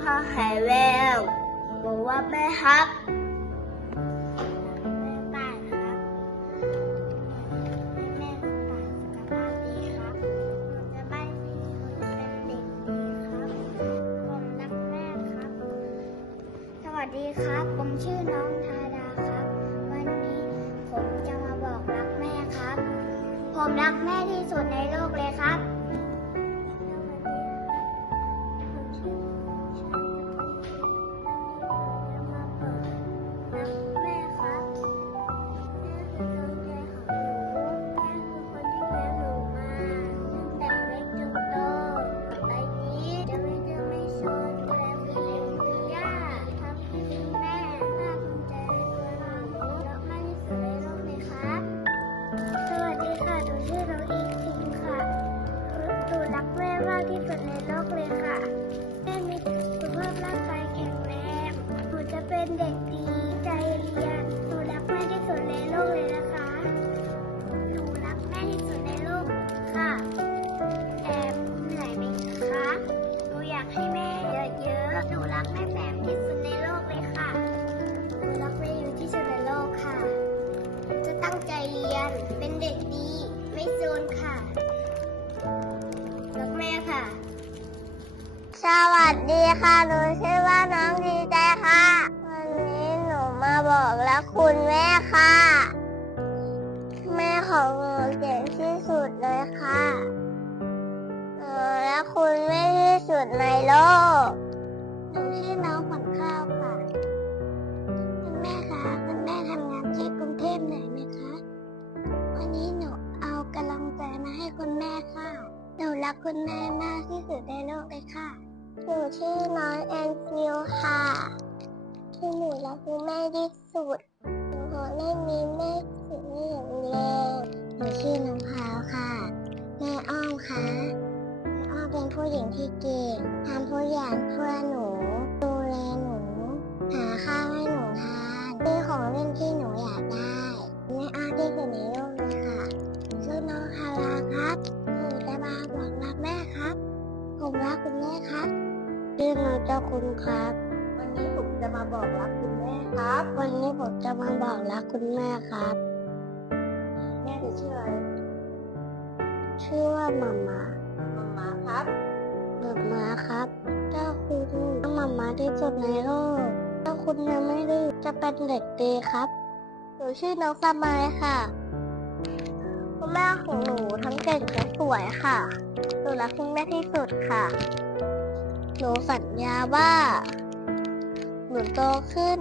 พ่อหายแววบอกว่าแม่ฮักแม่ตายครับแม่ตายสุขภาพดีครับผมจะไม่มีคนเป็นเด็กดีครับผมรักแม่ครับสวัสดีครับ ผมชื่อน้องทาดาครับ วันนี้ผมจะมาบอกรักแม่ครับ ผมรักแม่ที่สุดในโลกเลยครับ สวัสดีค่ะ หนูชื่อว่าน้องดีใจค่ะ วันนี้หนูมาบอกรักคุณแม่ค่ะ แม่ของหนูเก่งที่สุดเลยค่ะหนูรักคุณแม่ที่สุดในโลก หนูชื่อน้องขวัญข้าวค่ะ คุณแม่คะคุณแม่ทำงานที่กรุงเทพเหนไหมคะ วันนี้หนูเอากำลังใจมาให้คุณแม่ค่ะ หนูรักคุณแม่มากที่สุดในโลกเลยค่ะ หนูชื่อน้องแอนฟิลค่ะที่หนูรักคุณแม่ที่สุดหนูขอไม่มีแม่สุดไม่อย่างเดียวหนูชื่อน้องพาวค่ะ แม่อ้อมค่ะแม่อ้อมเป็นผู้หญิงที่เก่งทำทุกอย่างเพื่อหนูดูแลหนู หาข้าวให้หนูทานซื้อของเล่นที่หนูอยากได้แม่อ้อมที่สุดในโลก ชื่อน้องเจ้าคุณครับ วันนี้ผมจะมาบอกรักคุณแม่ครับ วันนี้ผมจะมาบอกรักคุณแม่ครับ แม่จะชื่ออะไรชื่อว่ามามามามาครับเบิกมาครับ เจ้าคุณมามาที่สุดในโลก เจ้าคุณยังไม่ได้จะเป็นเด็กดีครับหนูชื่อน้องสมายค่ะคุณแม่ของหนูทั้งเก่งและสวยค่ะหนูรักคุณแม่ที่สุดค่ะ หนูสัญญาว่าหนูโตขึ้น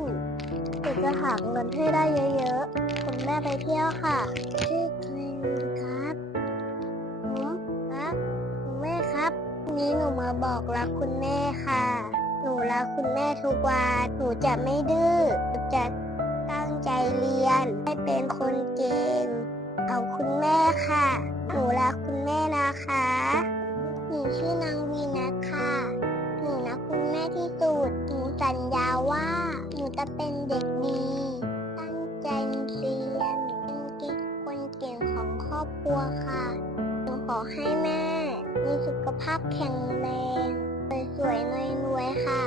หนูจะหาเงินให้ได้เยอะๆคุณแม่ไปเที่ยวค่ะชื่อเกรนครับผมรักคุณแม่ครับวันนี้หนูมาบอกรักคุณแม่ค่ะ หนูรักคุณแม่ทุกวันหนูจะไม่ดื้อหนูจะตั้งใจเรียนให้เป็นคนเก่งเอาคุณ รอบครัวค่ะหนูขอให้แม่ มีสุขภาพแข็งแรงสวยๆรวยๆค่ะ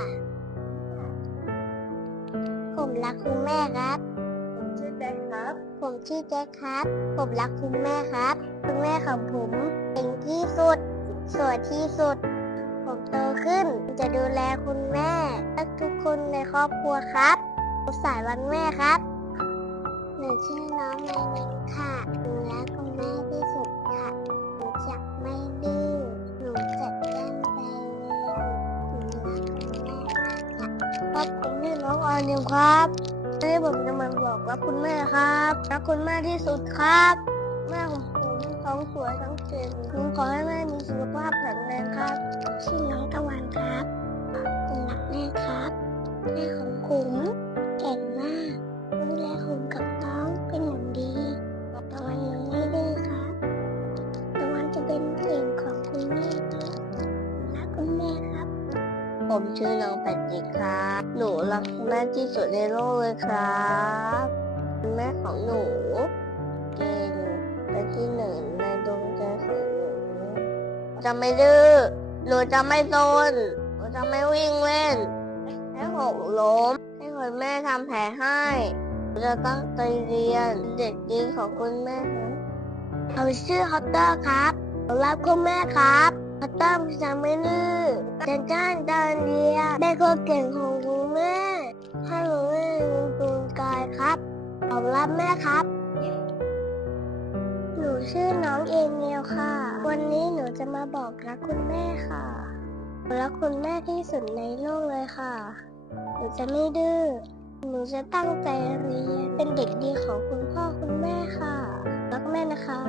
ผมรักคุณแม่ครับ ผมชื่อแจ็คครับ ผมชื่อแจ็คครับ ผมรักคุณแม่ครับ คุณแม่ของผมเป็นที่สุด สวยที่สุด ผมโตขึ้นจะดูแลคุณแม่และทุกคนในครอบครัวครับสุขสายวันแม่ครับ หนูชื่อน้องไมลินค่ะหนูรักคุณแม่ที่สุดค่ะหนูจะไม่ดื้อหนูจะตั้งใจเรียนหนูรักคุณแม่มากค่ะครับผมชื่อน้องออนิวครับวันนี้ผมจะมาบอกว่าคุณแม่ครับรักคุณแม่ที่สุดครับ แม่ของผมทั้งสวยทั้งเก่งผมขอให้แม่มีสุขภาพแข็งแรงครับชื่อน้องตะวันครับผมรักแม่ครับแม่ของผม ผมชื่อน้องแพทริกครับ หนูรักแม่ที่สุดในโลกเลยครับแม่ของหนู เก่งเป็นที่หนึ่งในดวงใจของหนูจะไม่ดื้อหนูจะไม่โซนวันจะไม่วิ่งเล่นให้หกล้ม ให้คุณแม่ทำแผลให้หนูจะตั้งใจเรียนเด็กดีของคุณแม่นะเขาชื่อฮอตเตอร์ครับรับคุณแม่ครับ ตเตอร์จะไม่ดื้อจะจ้านเดินเรียนเป็นคนเก่งของคุณแม่ให้คุณแม่มีตูนกายครับผมรับแม่ครับ หนูชื่อน้องเอเมลค่ะ วันนี้หนูจะมาบอกรักคุณแม่ค่ะหนูรักคุณแม่ที่สุดในโลกเลยค่ะ หนูจะไม่ดื้อ หนูจะตั้งใจเรียน เป็นเด็กดีของคุณพ่อคุณแม่ค่ะ รักแม่นะคะ